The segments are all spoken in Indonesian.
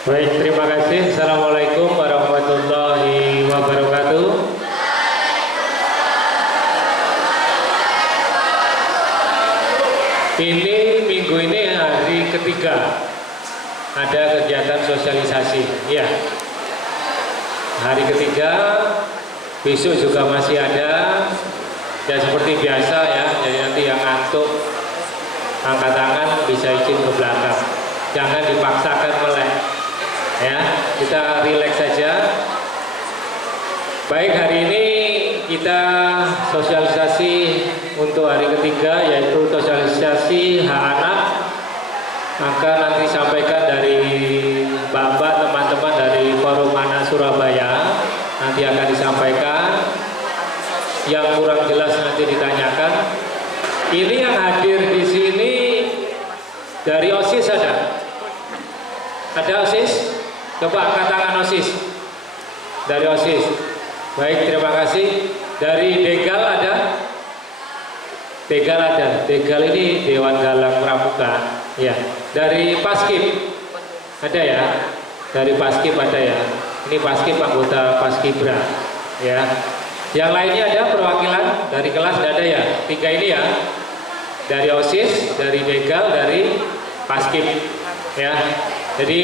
Baik, terima kasih. Assalamualaikum warahmatullahi wabarakatuh. Ini minggu ini hari ketiga ada kegiatan sosialisasi. Ya, hari ketiga, besok juga masih ada. Ya seperti biasa ya. Jadi nanti yang ngantuk angkat tangan, bisa izin ke belakang. Jangan dipaksakan melek. Ya, kita rileks saja. Baik, hari ini kita sosialisasi untuk hari ketiga, yaitu sosialisasi hak anak. Maka nanti sampaikan dari Bapak, teman-teman dari Forum Anak Surabaya, nanti akan disampaikan. Yang kurang jelas nanti ditanyakan. Ini yang hadir di sini dari OSIS ada? Ada OSIS? Coba angkat tangan OSIS. Dari OSIS. Baik, terima kasih. Dari Degal ada? Degal ada. Degal ini Dewan Galang Pramuka. Ya. Dari Paskib ada ya? Dari Paskib ada ya? Ini Paskib anggota Paskibra. Ya. Yang lainnya ada perwakilan dari kelas tidak ada ya? Tiga ini ya. Dari OSIS, dari Degal, dari Paskib. Ya. Jadi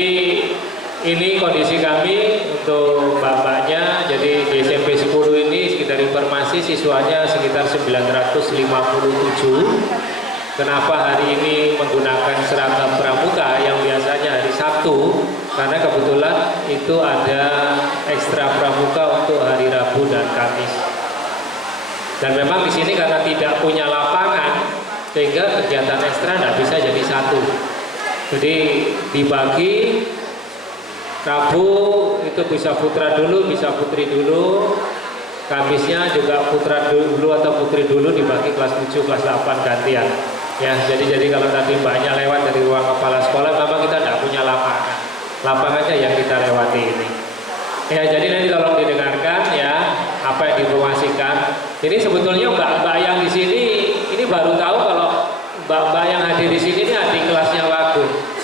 ini kondisi kami untuk bapaknya. Jadi di SMP 10 ini sekitar informasi siswanya sekitar 957. Kenapa hari ini menggunakan seragam pramuka yang biasanya hari Sabtu? Karena kebetulan itu ada ekstra pramuka untuk hari Rabu dan Kamis. Dan memang di sini karena tidak punya lapangan, sehingga kegiatan ekstra tidak bisa jadi satu. Jadi dibagi. Rabu itu bisa putra dulu, bisa putri dulu. Kamisnya juga putra dulu atau putri dulu, dibagi kelas 7, kelas 8 gantian. Ya, jadi kalau tadi banyak lewat dari ruang kepala sekolah, memang kita tidak punya lapangan. Lapangannya yang kita lewati ini. Ya, jadi nanti tolong didengarkan ya apa yang diinformasikan. Ini sebetulnya mbak-mbak yang di sini ini baru tahu kalau mbak-mbak yang hadir di sini ini adik kelasnya Wagub.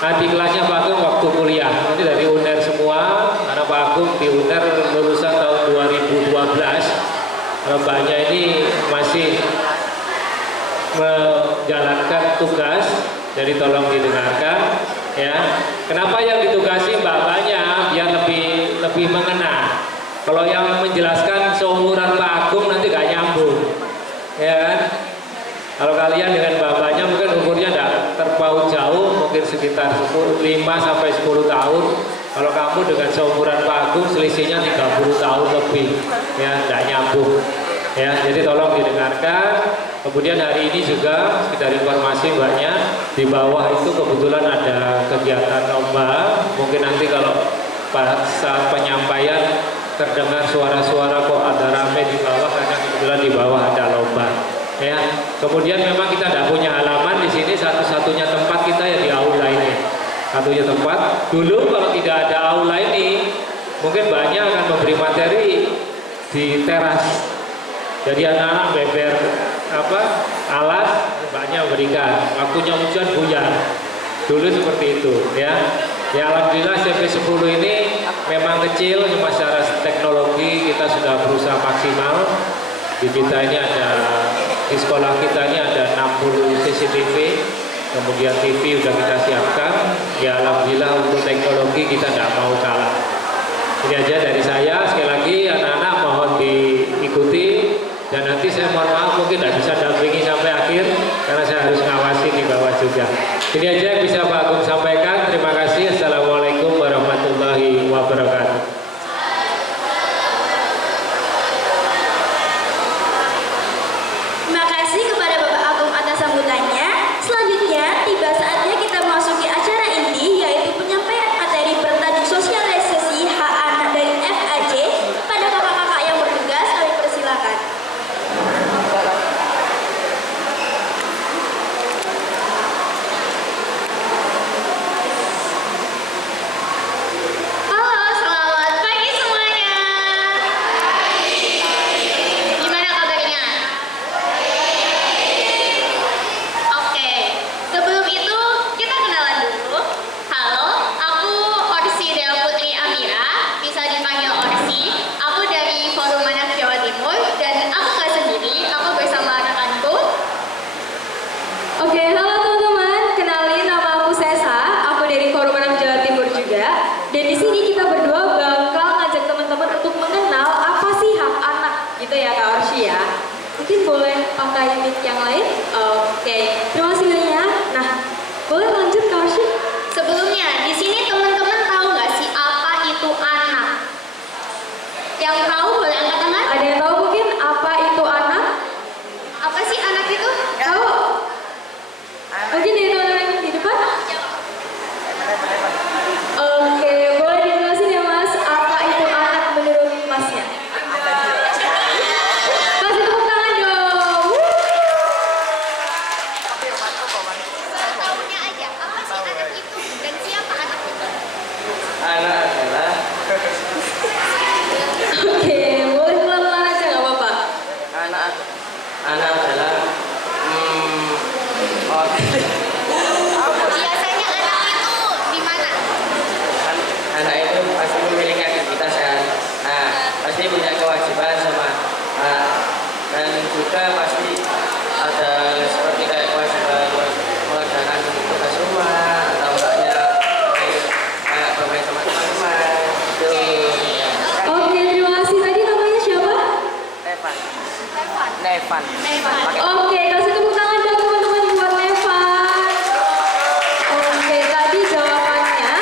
Adik kelasnya Pak Agung waktu kuliah, nanti dari UNER semua, karena Pak Agung di UNER lulusan tahun 2012. Mbaknya ini masih menjalankan tugas, jadi tolong didengarkan ya. Kenapa yang ditugasi mbak-mbaknya biar lebih mengena. Kalau yang menjelaskan seumuran Pak Agung nanti gak nyambung, ya kan? Kalau kalian dengan bapaknya mungkin umurnya tidak terpaut jauh, mungkin sekitar 5 sampai 10 tahun. Kalau kamu dengan seumuran Pak Agung selisihnya 30 tahun lebih, ya tidak nyambung. Ya, jadi tolong didengarkan. Kemudian hari ini juga sekedar informasi mbaknya, di bawah itu kebetulan ada kegiatan lomba. Mungkin nanti kalau pas saat penyampaian terdengar suara-suara kok ada rame di bawah, karena kebetulan di bawah ada lomba. Ya, kemudian memang kita tidak punya halaman di sini, satu-satunya tempat kita ya di aula ini. Satunya tempat. Dulu kalau tidak ada aula ini, mungkin banyak akan memberi materi di teras. Jadi anak-anak beber alas banyak berikan. Waktunya hujan buyar. Dulu seperti itu, ya. Ya alhamdulillah SMP 10 ini memang kecil, cuma secara teknologi kita sudah berusaha maksimal. Di kita ini di sekolah kita ini ada 60 CCTV, kemudian TV sudah kita siapkan. Ya alhamdulillah untuk teknologi kita tidak mau kalah. Ini aja dari saya. Sekali lagi anak-anak mohon diikuti, dan nanti saya mohon maaf mungkin tidak bisa dampingi sampai akhir karena saya harus ngawasi di bawah juga. Ini aja yang bisa Pak Agung sampaikan. Terima kasih. Assalamualaikum warahmatullahi wabarakatuh. Sambutannya. Selanjutnya tiba saatnya kita memasuki acara inti, yaitu penyampaian materi bertajuk sosialisasi hak anak dari FAJ. Pada kakak-kakak yang bertugas kami persilakan. Dan di sini kita berdua bakal ngajak teman-teman untuk mengenal apa sih hak anak, gitu ya Kak Orsi ya. Mungkin boleh pakai mic yang lain? Oke, terima kasih banyak. Nah, boleh lanjut Kak Orsi? Sebelumnya, di sini teman-teman tahu nggak sih apa itu anak? Yang tahu boleh angkat tangan? Ada yang tahu mungkin apa itu anak? Apa sih anak itu? Tahu? Mungkin dari teman-teman di depan? Oke, boleh dijelasin ya Mas, apa itu anak menurut Masnya? Kasih tepuk tangan dong. Tahunya aja, apa sih anak itu? Dan siapa anak itu? Anak adalah Oke, boleh pelan-pelan aja nggak apa-apa. anak anak adalah oh, Biasanya anak itu di mana? anak itu pasti memiliki aktivitas kan. Nah, pasti punya kewajiban sama dan juga pasti ada seperti kayak kewajiban mengerjakan tugas rumah atau enggaknya kayak bermain sama teman-teman gitu. Oke, terima kasih. Tadi namanya siapa? Nevan. Nevan. Oke, kasih tepuk tangan dong teman-teman buat Nevan. Oke, tadi jawabannya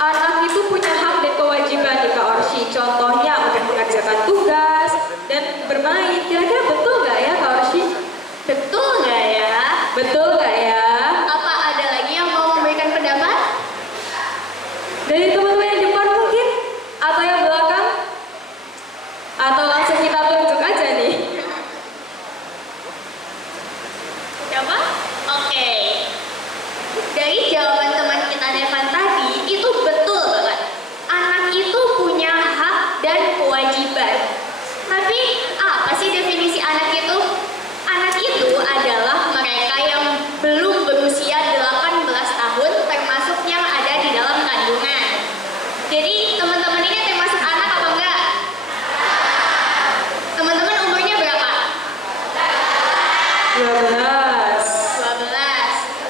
anak itu punya hak dan kewajiban di Kak Orsi. Contohnya untuk mengerjakan tugas dan bermain. Kira-kira betul nggak ya Kak Orsi? Betul nggak ya? Betul nggak ya? Apa ada lagi yang mau memberikan pendapat? Dari teman-teman yang depan mungkin? Atau yang belakang? Atau langsung kita tunjuk aja nih? Siapa? Oke. Dari jawaban teman kita Nevan tadi, itu betul banget. Anak itu punya hak dan kewajiban. Tapi apa sih definisi anak itu? Anak itu adalah mereka yang belum berusia 18 tahun termasuk yang ada di dalam kandungan. Jadi teman-teman ini termasuk anak apa enggak? Teman-teman umurnya berapa? 12. 12.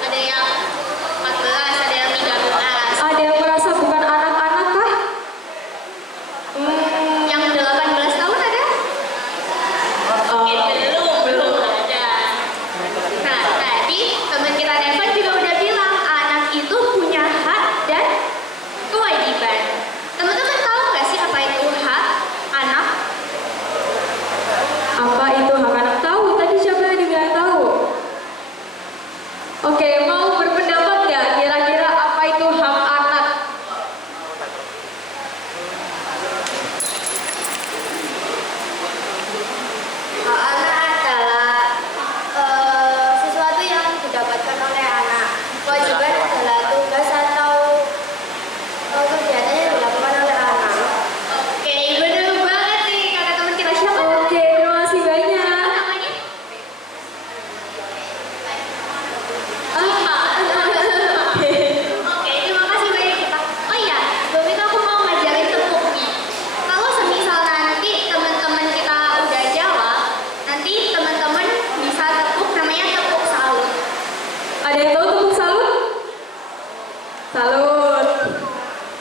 Ada yang 14, ada yang 13. Ada yang merasa bukan anak-anak kah? Yang 18 tahun ada? Belum ada. Nah, tadi teman kita Nevan juga udah bilang anak itu punya hak dan kewajiban. Teman-teman tahu nggak sih apa itu hak anak? Apa itu hak anak? Tahu? Tadi siapa yang dibilang tahu? Oke, mau berpendapat nggak kira-kira apa itu hak anak? Hak anak adalah sesuatu yang didapatkan oleh anak. Kewajiban adalah tugas atau kegiatan yang dilakukan oleh anak. Oke, bener banget nih kata teman kita siapa? Oke, terima kasih banyak. Namanya? Oke. Oke, terima kasih banyak kita. Oh iya, sebelum itu aku mau ngajarin tepuk nih. Kalau semisal nanti teman-teman kita udah jawab, nanti teman-teman bisa tepuk namanya tepuk salut. Ada yang tahu tepuk salut? Salut.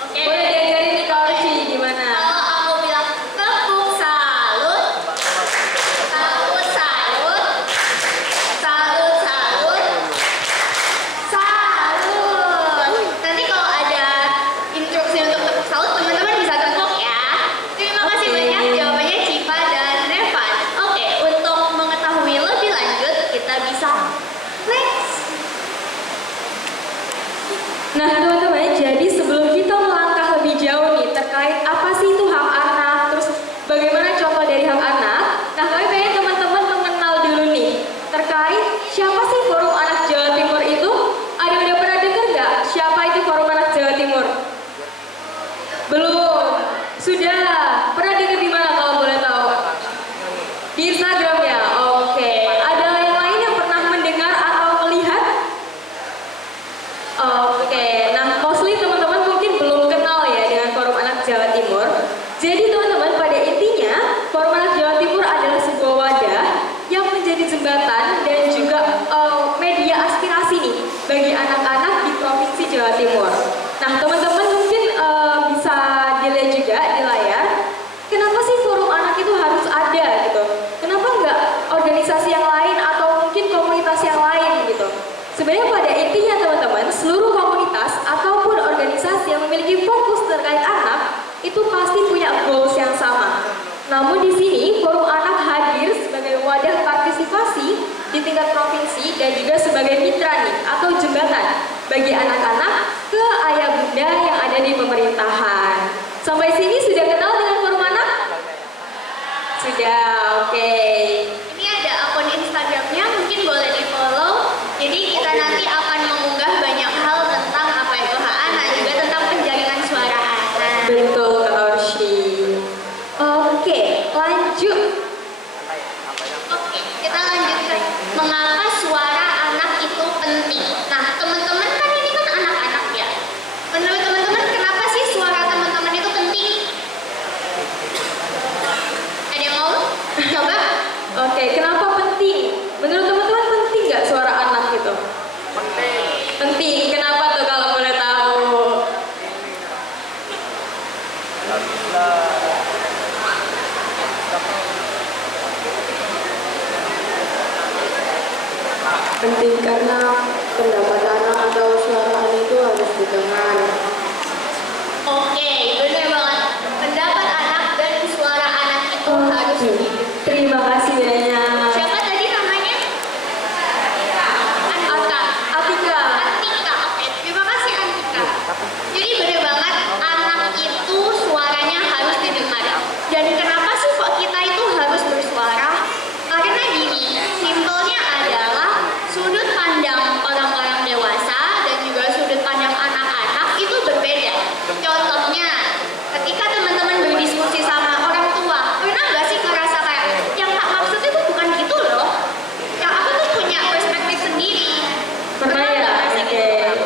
Oke. Boleh diajarin nih Kak Orsi gimana? Kalau aku bilang tepuk salut, salut, salut, salut, salut, salut. Nanti kalau ada instruksi untuk tepuk salut, teman-teman bisa tepuk ya. Terima kasih Oke. banyak jawabannya Cipa dan Nevan. Oke, untuk mengetahui lebih lanjut, kita bisa next. Nah teman-teman, jadi sebelum kita melangkah lebih jauh nih terkait apa sih itu hak anak, terus bagaimana contoh dari hak anak, nah kami pengen teman-teman mengenal dulu nih terkait siapa sih Forum Anak Jawa Timur itu. Ada yang udah pernah dengar nggak siapa itu Forum Anak Jawa Timur? Belum? Sudah? Pernah dengar di mana kalau boleh tahu? Di Instagram ya? Oke. Ada yang lain yang pernah mendengar atau melihat? Oke, nah mostly teman-teman mungkin belum kenal ya dengan Forum Anak Jawa Timur. Jadi teman-teman, pada intinya Forum Anak Jawa Timur adalah sebuah wadah yang menjadi jembatan dan juga media aspirasi nih bagi anak-anak di Provinsi Jawa Timur. Nah teman-teman mungkin bisa memiliki fokus terkait anak, itu pasti punya goals yang sama. Namun di sini Forum Anak hadir sebagai wadah partisipasi di tingkat provinsi dan juga sebagai mitra nih atau jembatan bagi anak-anak ke ayah bunda yang ada di pemerintahan. Sampai sini sudah kenal dengan Forum Anak? Sudah, oke. Ini ada akun Instagramnya, mungkin boleh di follow. Jadi kita nanti akan mengunggah banyak hal tentang apa itu hak anak, juga tentang penjaringan suara anak. Betul Kak Orshi. Oke, lanjut. Oke, kita lanjutkan. Mengapa suara anak itu penting? Nah, teman-teman kan ini kan anak-anak ya. Menurut teman-teman, kenapa sih suara teman-teman itu penting? Ada yang mau? Coba. Oke, kenapa penting? Menurut teman-teman penting nggak suara anak itu? Penting. Penting. Kenapa tuh kalau boleh tahu? Penting karena pendapat anak atau suara anak itu harus didengar. Oke, benar banget. Pendapat anak dan suara anak itu harus didengar. Terima kasih banyak. Siapa tadi namanya? Antika. Atika. Antika, oke. Terima kasih Antika. Jadi benar banget, anak itu suaranya harus didengar. Dan kenapa sih kok kita itu harus bersuara? Karena gini, simpelnya adalah sudut pandang orang-orang dewasa dan juga sudut pandang anak-anak itu berbeda. Contohnya, ketika teman-teman berdiskusi sama orang tua, pernah nggak sih ngerasa kayak yang tak maksud itu bukan gitu loh? Yang aku tuh punya perspektif sendiri. Pernah ya? nggak ngerasa Oke. gitu?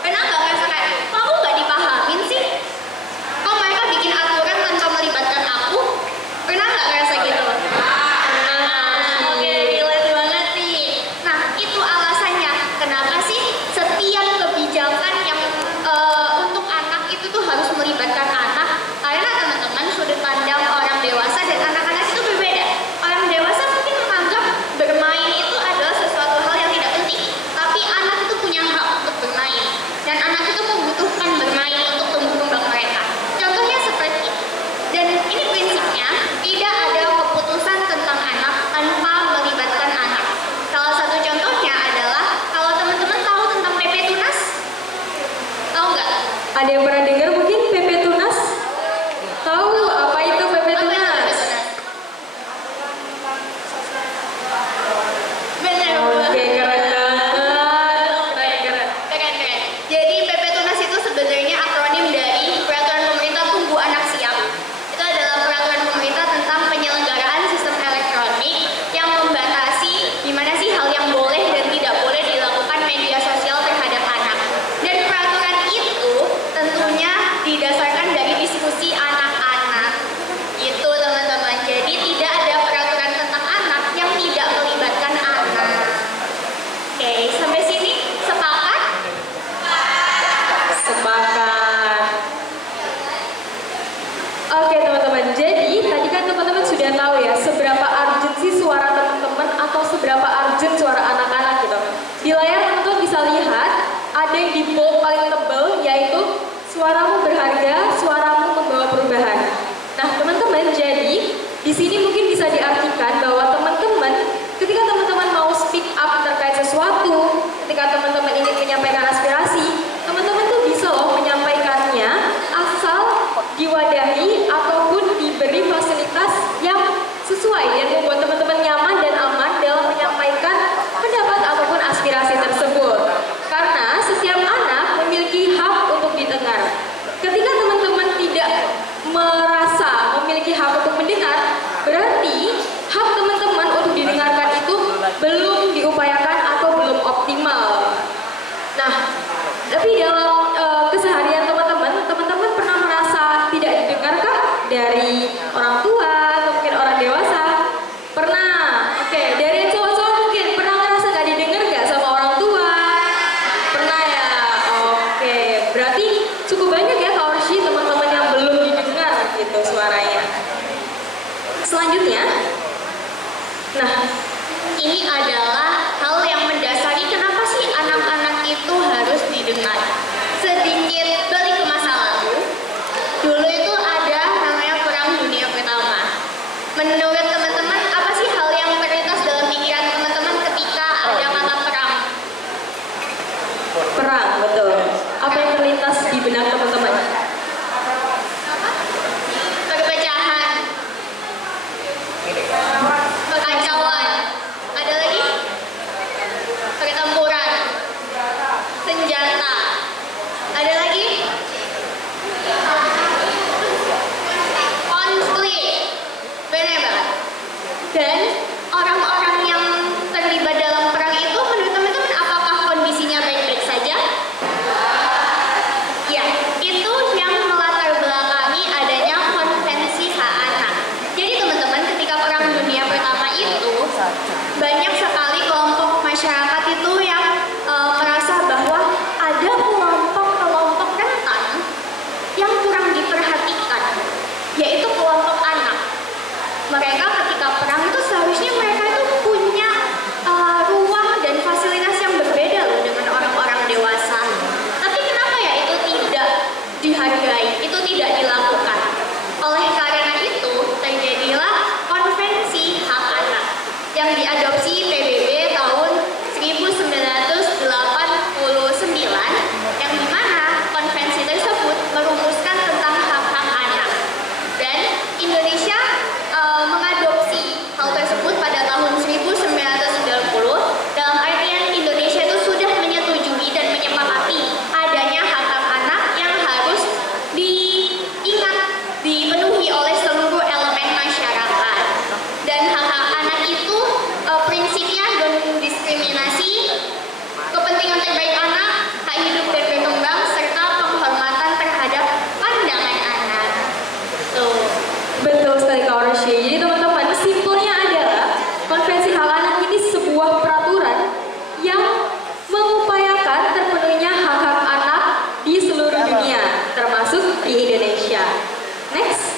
Pernah nggak ngerasa kayak, kok aku nggak dipahamin sih? Kok mereka bikin aturan tanpa melibatkan aku? Pernah nggak ngerasa gitu? Oke, relate banget nih. Nah, itu alasannya. Kenapa sih setiap kebijakan yang untuk anak itu tuh harus melibatkan anak? Karena teman-teman sudut pandang orang dewasa dan anak-anak itu berbeda. Orang dewasa mungkin menganggap bermain itu adalah sesuatu hal yang tidak penting. Tapi anak itu punya hak untuk bermain. Dan anak itu membutuhkan bermain untuk tumbuh kembang mereka. Contohnya seperti ini. Dan ini prinsipnya, tidak ada keputusan tentang anak tanpa melibatkan anak. Salah satu contohnya adalah, kalau teman-teman tahu tentang PP Tunas? Tahu nggak? Ada yang pernah dengar mungkin PP Tunas? Tahu apa itu PP Apa itu PP Tunas? Tunas? Bener Oke, banget. keren banget. Oke, Keren. keren. Jadi PP Tunas itu sebenarnya akronim dari Peraturan Pemerintah Tunggu Anak Siap. Itu adalah peraturan pemerintah tentang penyelenggaraan sistem elektronik yang membatasi gimana sih hal yang boleh dan tidak boleh dilakukan media sosial terhadap anak. Dan peraturan itu tentunya didasarkan dari diskusi anak-anak. Gitu teman-teman. Jadi tidak ada peraturan tentang anak yang tidak melibatkan anak. Oke, sampai sini sepakat? Sepakat. Oke teman-teman, jadi tadi kan teman-teman sudah tahu ya seberapa urgent sih suara teman-teman atau seberapa urgent suara anak-anak gitu. Di layar teman-teman bisa lihat ada yang di bold paling tebal yaitu suaramu berharga, suaramu membawa perubahan. Nah teman-teman, jadi di sini mungkin bisa diartikan bahwa teman-teman ketika teman-teman mau speak up terkait sesuatu, ketika teman-teman ingin menyampaikan aspirasi, teman-teman tuh bisa loh menyampaikannya asal diwadahi ataupun diberi fasilitas yang sesuai dan membuat teman-teman nyaman dan aman dalam menyampaikan pendapat ataupun aspirasi tersebut. Karena setiap anak memiliki hak untuk didengar. Ketika teman-teman tidak merasa memiliki hak untuk mendengar, berarti hak teman-teman untuk didengarkan itu belum diupayakan atau belum optimal. Nah, tapi dalam keseharian teman-teman pernah merasa tidak didengarkah dari orang tua atau mungkin orang dewasa? Pernah. Oke, dari yang cowok-cowok mungkin pernah ngerasa nggak didengar nggak sama orang tua? Pernah ya. Oke, berarti cukup banyak ya Kak Orshi teman-teman yang belum didengar gitu suaranya. Selanjutnya, nah Ini adalah hal yang mendasari kenapa sih anak-anak itu harus didengar. Sedikit balik ke masa lalu, itu tidak dilakukan. Oleh karena itu, terjadilah Konvensi Hak Anak yang diadopsi PBB tahun 1989, yang dimana konvensi tersebut merumuskan tentang hak-hak anak. Dan Indonesia mengadopsi hal tersebut pada tahun 1990, dalam artian Indonesia itu sudah menyetujui dan menyepakati adanya hak-hak anak yang harus diingat, dipenuhi oleh seluruh elemen masyarakat. Dan hak-hak anak itu prinsipnya non-diskriminasi, kepentingan terbaik anak, hak hidup dan berkembang, serta penghormatan terhadap pandangan anak. Tuh. Betul sekali Kak Orsy. Jadi teman-teman, simpelnya adalah Konvensi Hak Anak ini sebuah peraturan yang mengupayakan terpenuhinya hak-hak anak di seluruh dunia, termasuk di Indonesia. Next.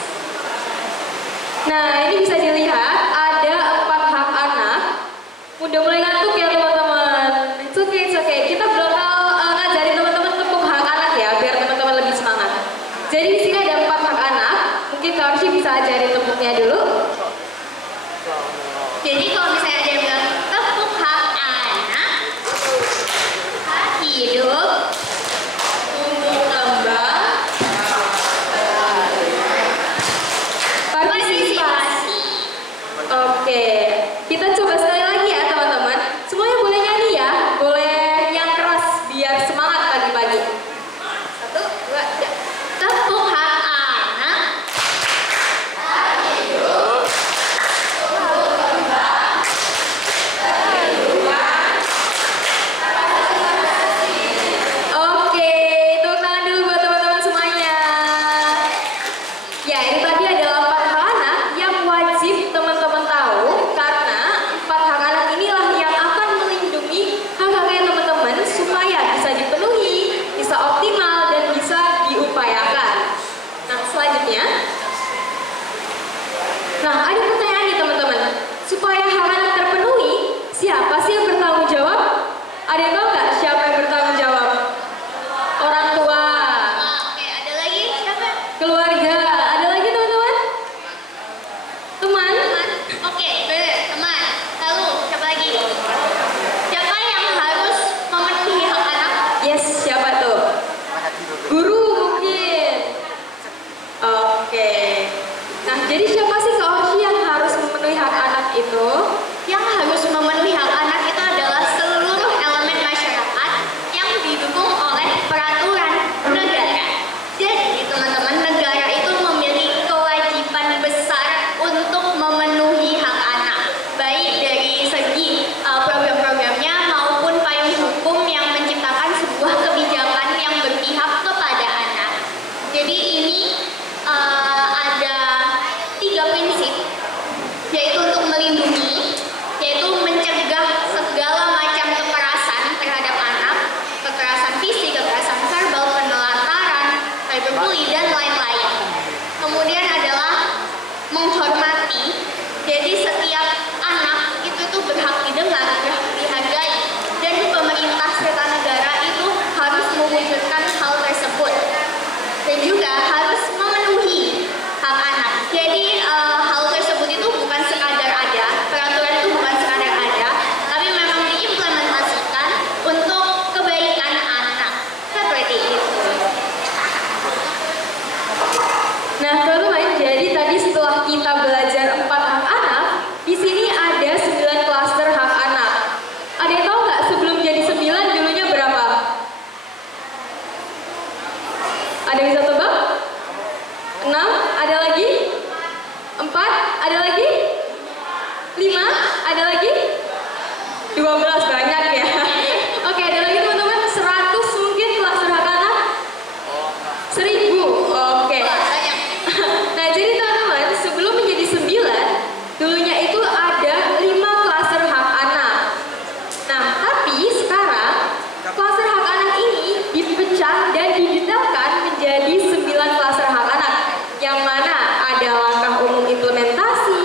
Nah, ini bisa dilihat ada 4 hak anak. Udah mulai ngantuk ya teman-teman. It's okay, it's okay. Kita bakal ngajarin teman-teman tepuk hak anak ya, biar teman-teman lebih semangat. Jadi di sini ada 4 hak anak. Mungkin Kak Orsy bisa ajarin tepuknya dulu. Jadi kalau misalnya ada yang bilang tepuk hak anak, hak hidup, tumbuh kembang, Partisipasi. Oke, kita coba sekali lagi ya teman-teman. Semuanya boleh nyanyi ya, boleh yang keras biar semangat pagi-pagi. 1, 2, 3. tepuk hak anak, Oke, tepuk tangan dulu buat teman-teman semuanya. Ya, ini tadi adalah 4 hak anak yang wajib teman-teman tahu, karena 4 hak anak inilah yang akan melindungi hak-haknya teman-teman supaya bisa dipenuhi, bisa optimal, dan bisa diupayakan. Nah, selanjutnya. Nah, ada pertanyaan nih teman-teman. Supaya hak anak terpenuhi, siapa sih yang bertanggung jawab? Ada yang tahu nggak siapa yang bertanggung jawab? Orang tua, oke, ada lagi siapa? keluarga, ada lagi teman-teman? Teman? Teman. Oke, bener, teman. Lalu siapa lagi? Siapa yang harus memenuhi hak anak? Yes, siapa tuh? Guru mungkin. Oke. Nah, jadi siapa sih Kak Orsy yang harus memenuhi hak anak itu? Yang harus memenuhi hak anak itu adalah seluruh elemen masyarakat yang didukung oleh peraturan negara. Jadi teman-teman, negara itu memiliki kewajiban besar untuk memenuhi hak anak, baik dari segi program-programnya maupun payung hukum yang menciptakan sebuah kebijakan yang berpihak kepada anak. Jadi ini ada 3 prinsip, yaitu untuk melindungi, yaitu mencegah segala macam kekerasan terhadap anak, kekerasan fisik, kekerasan verbal, penelantaran, cyberbully, dan lain-lain. Kemudian adalah menghormati, jadi setiap anak itu berhak didengar, berhak dihargai, dan pemerintah serta negara itu harus mewujudkan hal tersebut. Dan juga harus memenuhi hak anak. Jadi hal tersebut itu bukan sekadar ada, peraturan itu bukan sekadar ada, tapi memang diimplementasikan untuk kebaikan anak. Seperti itu. Nah, teman-teman, jadi tadi setelah kita belajar 4 hak anak, di sini ada 9 klaster hak anak. Ada yang tahu nggak sebelum jadi 9 dulunya berapa? Ada yang bisa tebak? 6? Ada lagi? 4? Ada lagi? 5? Ada lagi? 12, banyak ya. Oke, ada lagi teman-teman, 100 mungkin klaster hak anak? 1000, oke. Nah, jadi teman-teman, sebelum menjadi 9, dulunya itu ada 5 klaster hak anak. Nah, tapi sekarang klaster hak anak ini dipecah dan didetailkan menjadi 9 klaster hak anak, yang mana ada langkah umum implementasi,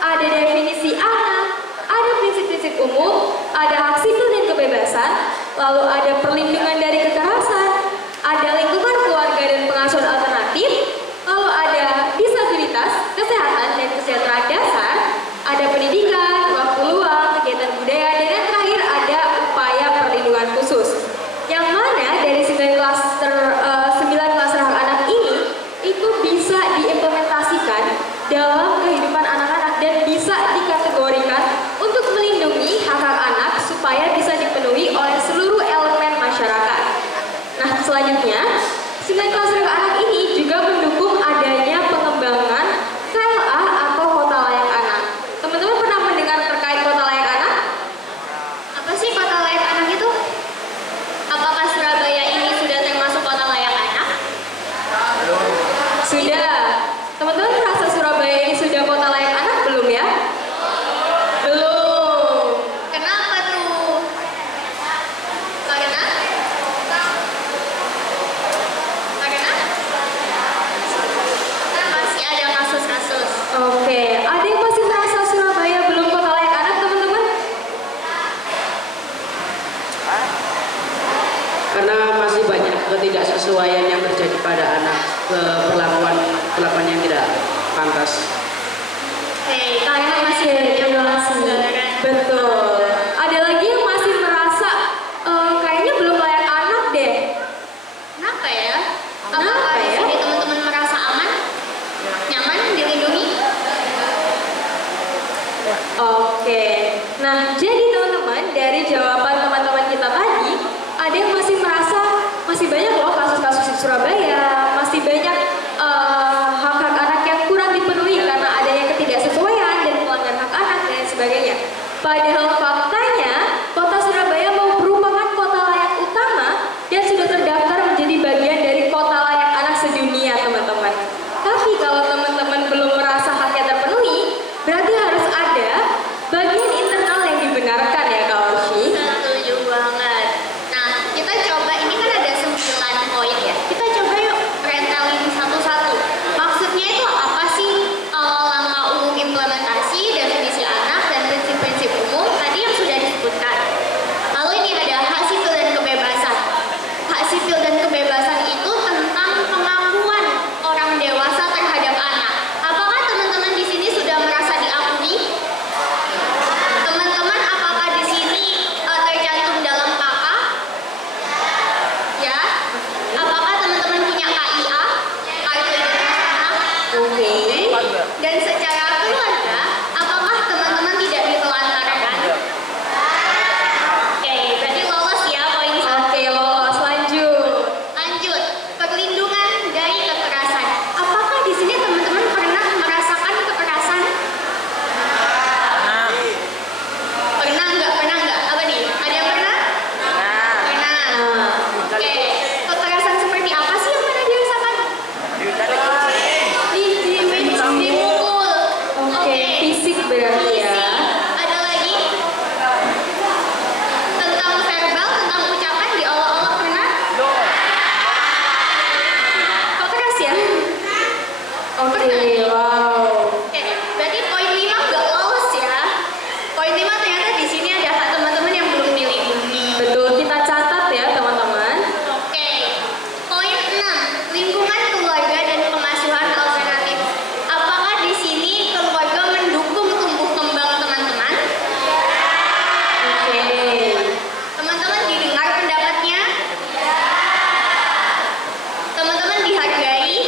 ada definisi anak, ada prinsip-prinsip umum, ada hak sipil dan kebebasan, lalu ada perlindungan dari kekerasan, ada lingkungan keluarga dan pengasuhan alternatif, Sudah. Teman-teman merasa Surabaya ini sudah kota layak anak belum ya? Belum. Kenapa tuh? Karena? Masih ada kasus-kasus. Oke, ada yang masih merasa Surabaya belum kota layak anak, teman-teman? Karena masih banyak ketidaksesuaian yang terjadi pada anak, perlakuan yang tidak pantas. Oke, Karena masih yang masih. pelanggaran. Betul. Ada lagi yang masih merasa kayaknya belum layak anak deh. Kenapa ya? Kenapa Apakah di ya? sini teman-teman merasa aman? Nyaman, dilindungi? Oke. Nah, jadi teman-teman, dari jawaban teman-teman kita tadi, ada yang masih merasa masih banyak loh kasus-kasus di Surabaya, masih banyak hak-hak anak yang kurang dipenuhi karena adanya ketidaksesuaian dan pelanggaran hak anak dan sebagainya. Padahal faktanya, kota Surabaya merupakan kota layak utama dan sudah terdaftar menjadi bagian dari kota layak anak sedunia, teman-teman. Tapi kalau teman-teman belum merasa haknya terpenuhi, berarti harus ada bagian internal yang dibenarkan ya, Kak Orsi. Setuju banget. Nah, kita coba, ini kan ada 9 poin ya. Kita coba yuk rentalin satu-satu. Maksudnya itu apa sih langkah umum implementasi, definisi anak, dan prinsip-prinsip umum tadi yang sudah disebutkan. Lalu ini ada hak sipil dan kebebasan. Hak sipil dan kebebasan itu tentang pengakuan orang dewasa terhadap anak. Apakah teman-teman di sini sudah merasa diakui? Teman-teman, apakah di sini tercantum dalam KK? Ya. Apakah teman-teman punya KIA? Kartu Identitas Anak? Oke. Dan secara keluarga, apakah teman-teman tidak ditelantarkan? Oke, berarti lolos ya poin 1. Oke, lolos, lanjut. Lanjut, perlindungan dari kekerasan. Apakah di sini teman-teman pernah merasakan kekerasan? Pernah nggak? Pernah nggak? Apa nih? Ada yang pernah? Pernah. Oke, kekerasan seperti apa sih yang pernah dirasakan? Dimukul. Oke, fisik berarti ya. Fisik. Ada lagi? Tentang verbal, tentang ucapan diolok-olok pernah? Kok keras ya? Oke, wow. Oke, berarti poin 5 nggak lolos ya. Poin 5 ternyata di sini ada hak teman-teman yang belum dilindungi. Betul, kita catat ya teman-teman. Oke, poin 6, lingkungan keluarga dan pengasuhan alternatif. Apakah di sini keluarga mendukung tumbuh kembang teman-teman? Oke. Teman-teman didengar pendapatnya? Teman-teman dihargai?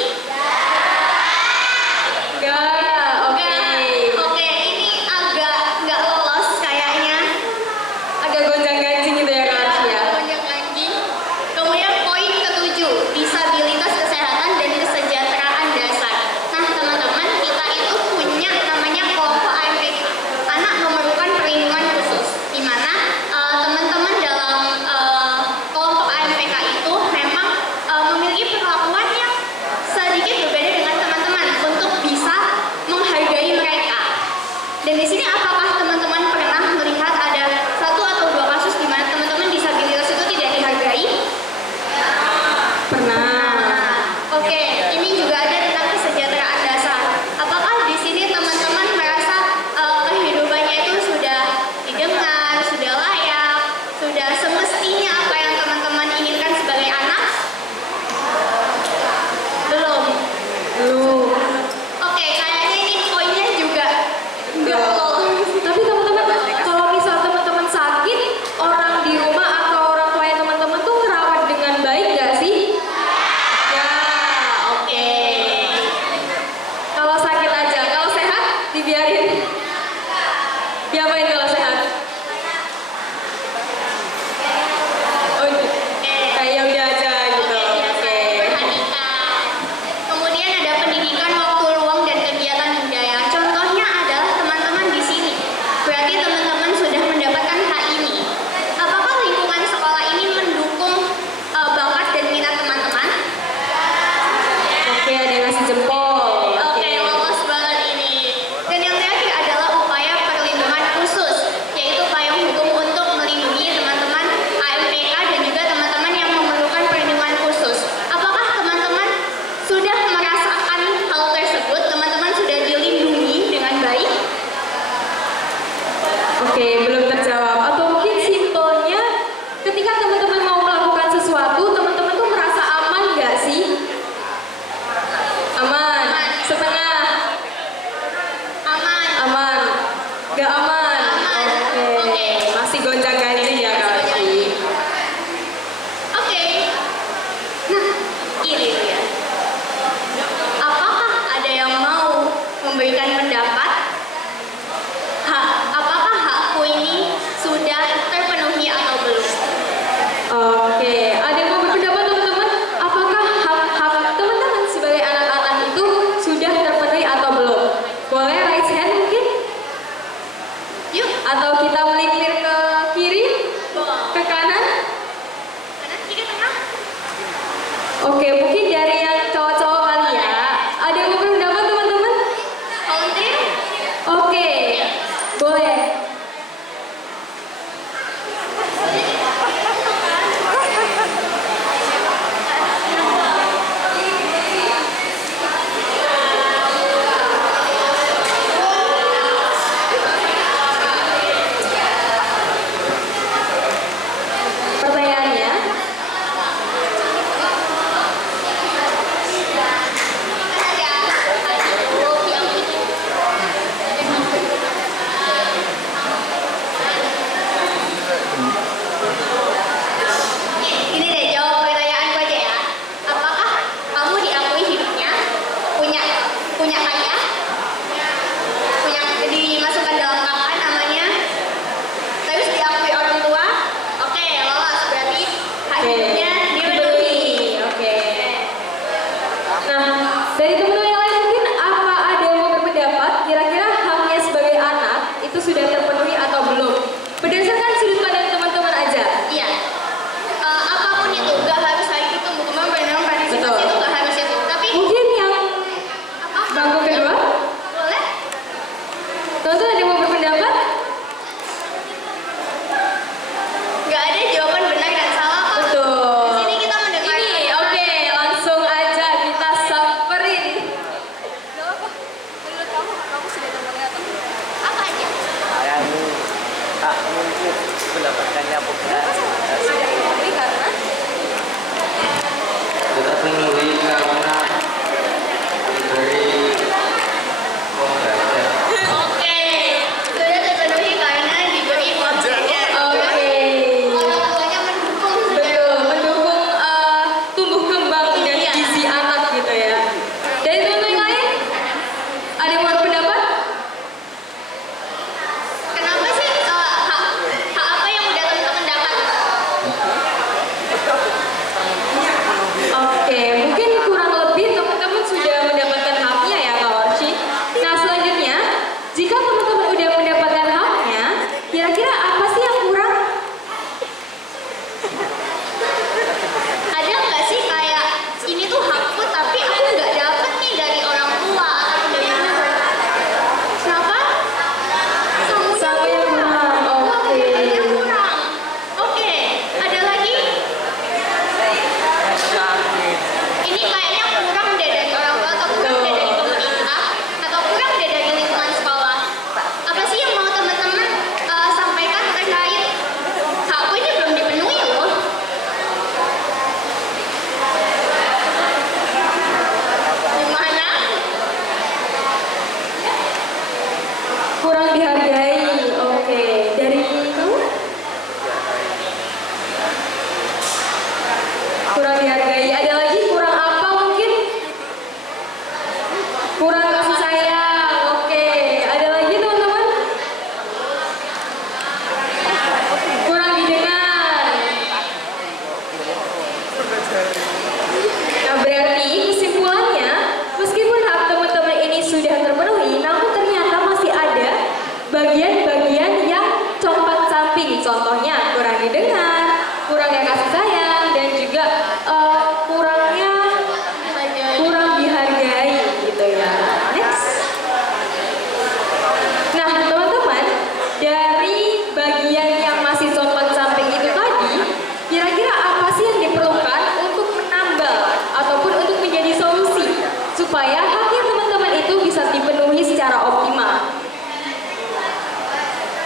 supaya haknya teman-teman itu bisa dipenuhi secara optimal?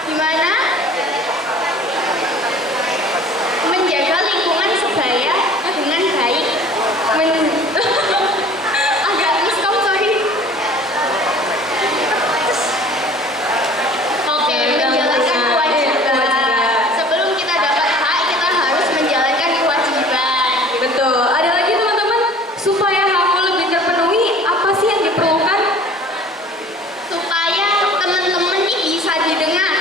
Gimana menjaga lingkungan sebaya dengan baik. Agak miskom, sorry. Oke, menjalankan kewajiban. Sebelum kita dapat hak, kita harus menjalankan kewajiban. Betul. Ada lagi teman-teman, supaya hakmu lebih terpenuhi, apa sih yang diperlukan? Supaya teman-teman ini bisa didengar,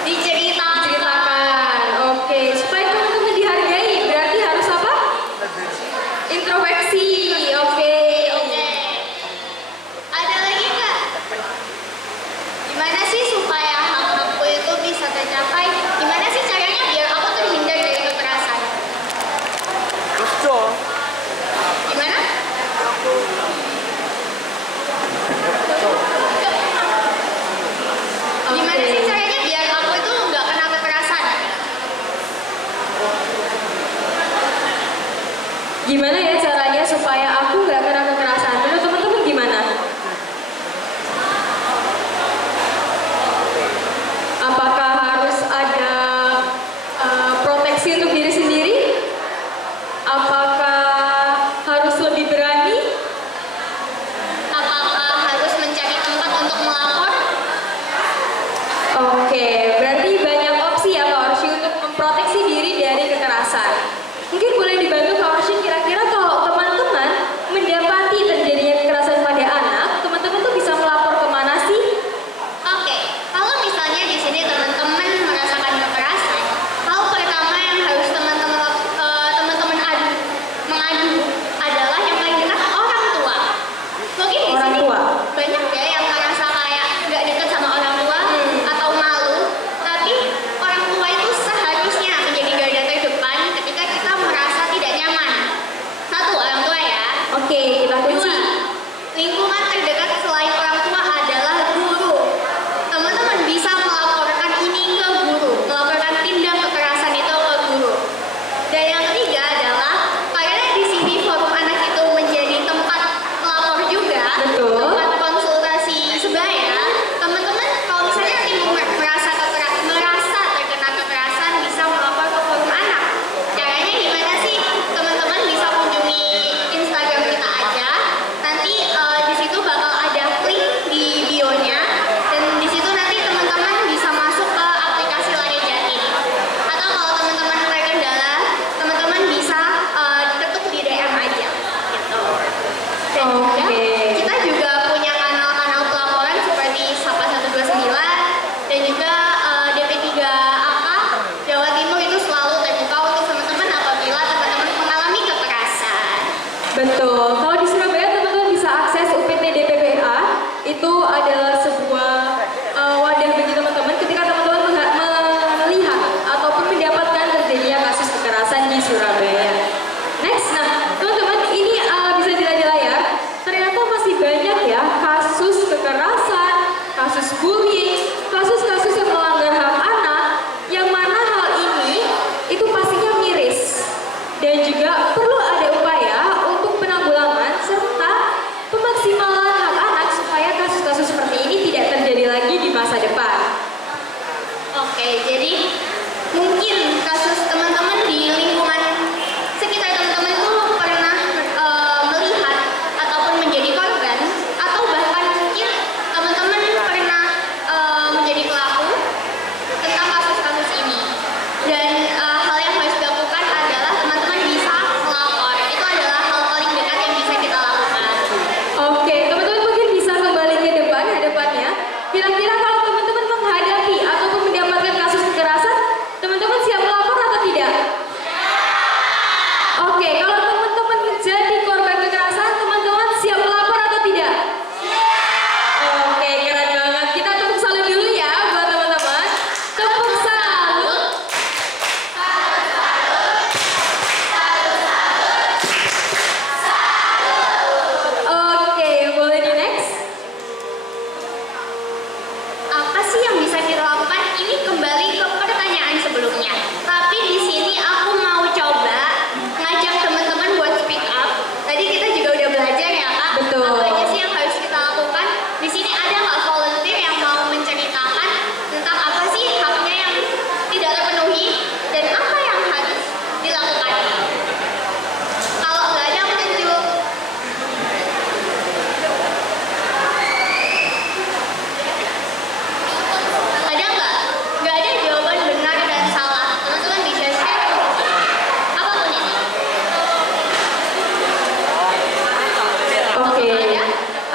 Diceritakan. Oke, supaya teman-teman dihargai, berarti harus apa? Introspeksi. Oke. Oke. Ada lagi nggak? Gimana sih supaya hak aku itu bisa tercapai? Gimana sih caranya biar aku terhindar dari kekerasan? Gimana? Gimana sih caranya biar aku itu nggak kena kekerasan? Gimana ya caranya supaya aku nggak kena kekerasan? Menurut teman-teman gimana? Apakah harus ada proteksi untuk diri sendiri? Apakah harus lebih berani? Apakah harus mencari tempat untuk melapor? Oke, berarti banyak opsi ya Kak Orsi untuk memproteksi diri dari kekerasan. Mungkin boleh dibantu Kak Orsi, kira-kira kalau teman-teman mendapati terjadinya kekerasan pada anak, teman-teman tuh bisa melapor kemana sih? Oke, kalau misalnya di sini teman-teman merasakan kekerasan, hal pertama yang harus teman-teman mengadu adalah yang paling dekat orang tua. Mungkin di Orang sini tua. banyak ya yang merasa kayak nggak dekat sama orang tua atau malu, tapi orang tua itu seharusnya menjadi garda terdepan ketika kita merasa tidak nyaman. Satu, orang tua ya. Oke, kita kunci. Dua, lingkungan terdekat selain orang tua adalah guru. Teman-teman bisa melaporkan ini ke guru, melaporkan tindak kekerasan itu ke guru. Dan yang ketiga adalah karena di sini forum anak itu menjadi tempat melapor juga, Betul. tempat konsultasi sebaya. Teman-teman kalau misalnya nanti merasa terkena kekerasan bisa melapor ke forum anak. Caranya gimana sih? Teman-teman bisa kunjungi Instagram kita aja. Nanti di situ bakal ada link di bio-nya dan di situ nanti teman-teman bisa masuk ke aplikasi Lari Jatim. Atau kalau teman-teman terkendala, teman-teman bisa ketuk di DM aja. Gitu. Dan juga Oke. kita juga punya kanal-kanal pelaporan seperti Sapa 129 dan juga DP3AK Jawa Timur itu selalu terbuka untuk teman-teman apabila teman-teman mengalami kekerasan. Betul. Kalau di Surabaya teman-teman bisa akses UPT DPPA, itu adalah sebuah wadah bagi teman-teman ketika teman-teman melihat ataupun mendapatkan terjadinya kasus kekerasan di Surabaya. Next, nah teman-teman ini bisa dilihat di layar, ternyata masih banyak ya kasus kekerasan, kasus bullying, kasus-kasus yang melanggar hak anak, yang mana hal ini itu pastinya miris dan juga perlu ada upaya untuk penanggulangan serta pemaksimalan hak anak supaya kasus-kasus seperti ini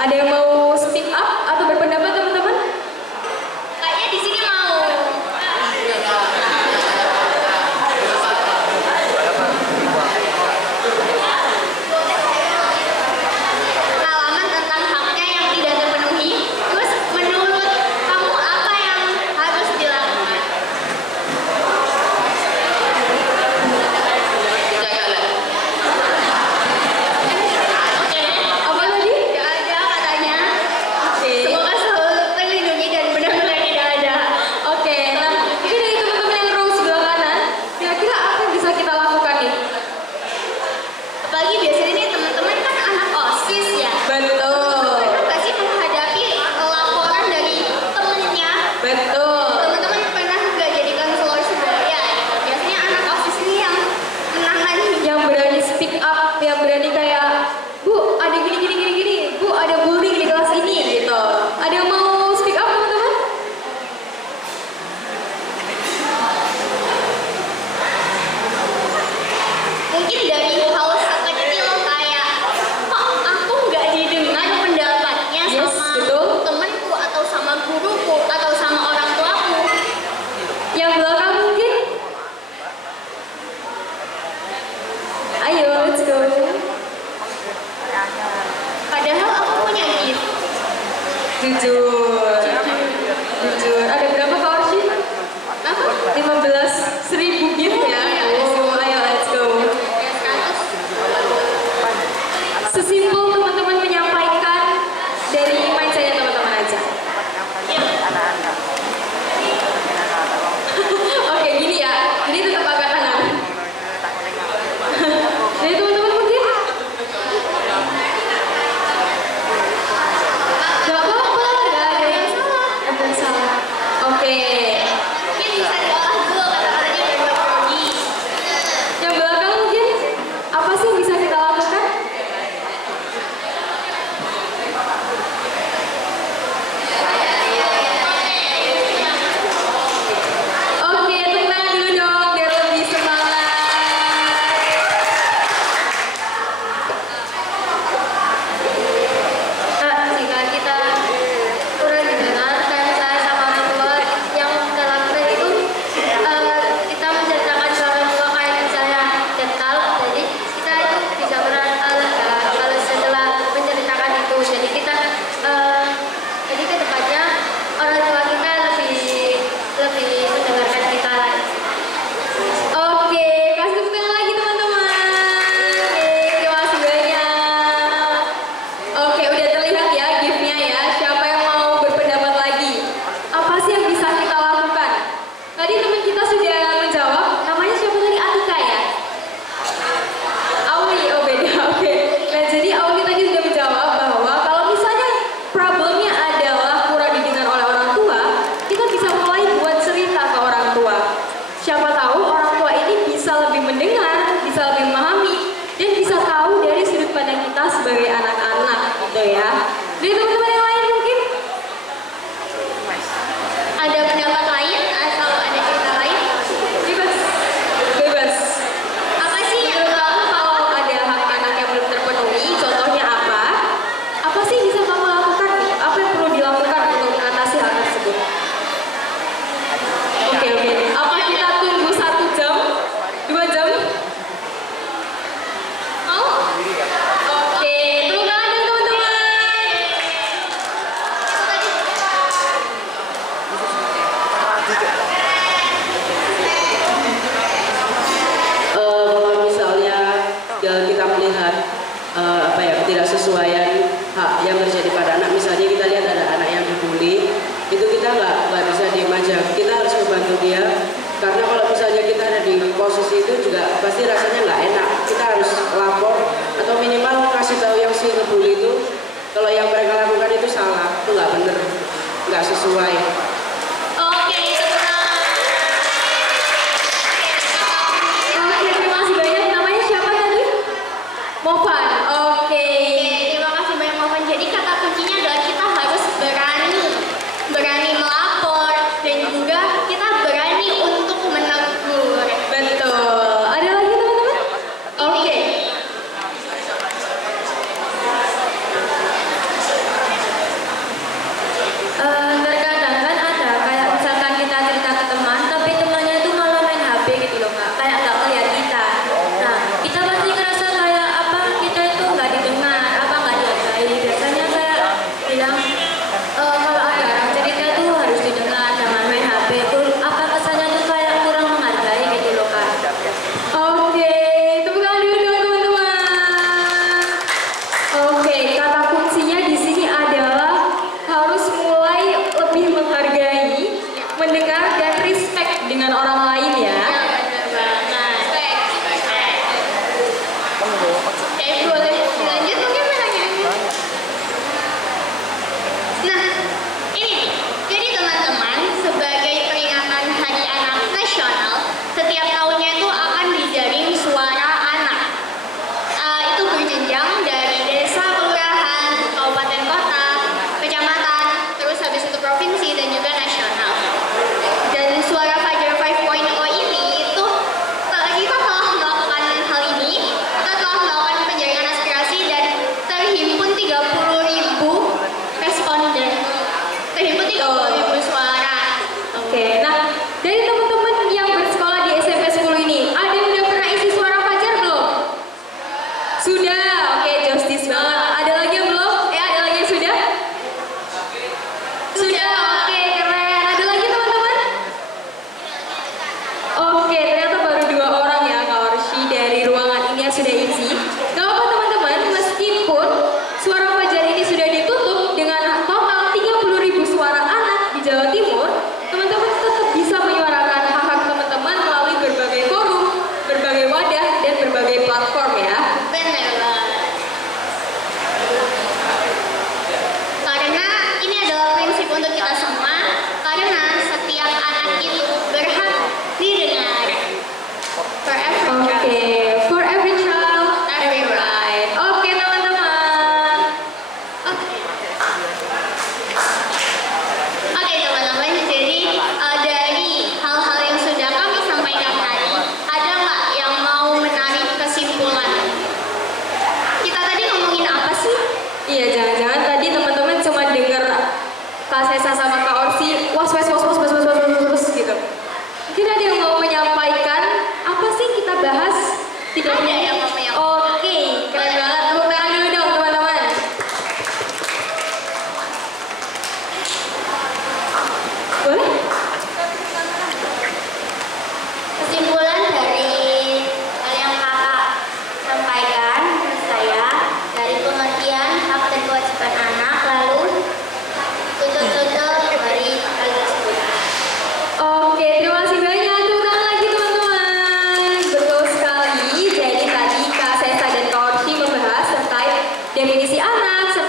Ada yang mau speak up atau berpendapat teman-teman? Kayaknya di sini mau. Pengalaman tentang haknya yang tidak terpenuhi. Terus menurut kamu apa yang harus dilakukan? Oke, Apa tadi? tidak ada katanya. Oke. Semoga selalu terlindungi dan benar-benar tidak ada. Oke, nah mungkin dari teman-teman yang row sebelah kanan, kira-kira apa yang bisa kita lakukan nih? Apalagi biasanya nih teman-teman kan anak OSIS ya. Betul. Pernah nggak sih menghadapi laporan dari temennya? Betul. Teman-teman pernah nggak jadi konselor sebaya? Biasanya anak OSIS ini yang menangani. Yang berani speak up, yang berani kayak, Bu, ada gini, Bu, ada bullying di kelas ini, gitu. Ada yang mau speak up teman-teman? Mungkin dari hal sekecil kayak, kok aku nggak didengar pendapatnya Yes, sama betul. temanku atau sama guruku atau sama orang tuaku. Yang belakang mungkin? Ayo, let's go. Padahal aku punya gift. Jujur. Jujur. Ada berapa Kak Orsi? Apa? 15.000 gift ya. Oh, ayo let's go. Sesimpel teman-teman menyampaikan dari mindsetnya teman-teman aja. Oke, gini ya. Ini tetap agak tangan. Jadi teman-teman mungkin gak apa-apa, gak ada yang salah. Ada yang salah. Oke. Mungkin bisa diolah dulu kata-katanya biar nggak grogi. Yang belakang mungkin apa sih yang bisa kita lakukan? Oke, tepuk tangan dulu dong biar lebih semangat. Jika kita kurang didengarkan saya sama orang tua yang dalam hal itu kita menceritakan ke orang tua kayak misalnya dental, jadi kita itu bisa kalau setelah menceritakan itu, jadi kita jadi kedepannya orang tua kita lebih mendengarkan kita lagi. Oke, kasih tepuk tangan lagi teman-teman. Oke, terima kasih banyak. Oke, udah terlihat ya gift-nya ya. Siapa yang mau berpendapat lagi? Apa sih yang bisa kita lakukan? Tadi teman kita sudah menjawab. Namanya siapa tadi? Atika ya? Auli, oh beda. Oke. Nah, jadi Auli tadi sudah menjawab bahwa kalau misalnya problemnya adalah kurang didengar oleh orang tua, kita bisa mulai buat cerita ke orang tua. Siapa tahu orang tua ini bisa lebih mendengar, bisa lebih memahami, dan bisa tahu dari sudut pandang kita sebagai anak-anak, gitu ya. Dari teman-teman yang lain mungkin? Ada pendapat lain atau ada cerita lain? Bebas. Bebas. Apa sih yang Menurut kamu kalau ada hak anak yang belum terpenuhi, contohnya apa? Apa sih bisa kamu lakukan? Apa yang perlu dilakukan untuk mengatasi hal tersebut? Oke. Apa kita tunggu 1 jam? 2 jam? mau? Oke, tepuk tangan dong teman-teman. Kalau misalnya kita melihat apa ya ketidaksesuaian hak yang terjadi pada anak, misalnya kita lihat ada anak yang dibully, itu kita nggak bisa diem aja, kita harus membantu dia, karena kalau misalnya kita ada di posisi itu juga pasti rasanya nggak enak, kita harus lapor atau minimal kasih tahu yang si ngebully itu kalau yang mereka lakukan itu salah, itu nggak bener, nggak sesuai. Oke, tenang. Oke, terima kasih banyak. Namanya siapa tadi? Movan. Oke. Terima kasih banyak Movan. Jadi kata kuncinya adalah kita harus berani melapor dan juga kita berani untuk menegur. Betul. Ada lagi teman-teman? Oke. anak,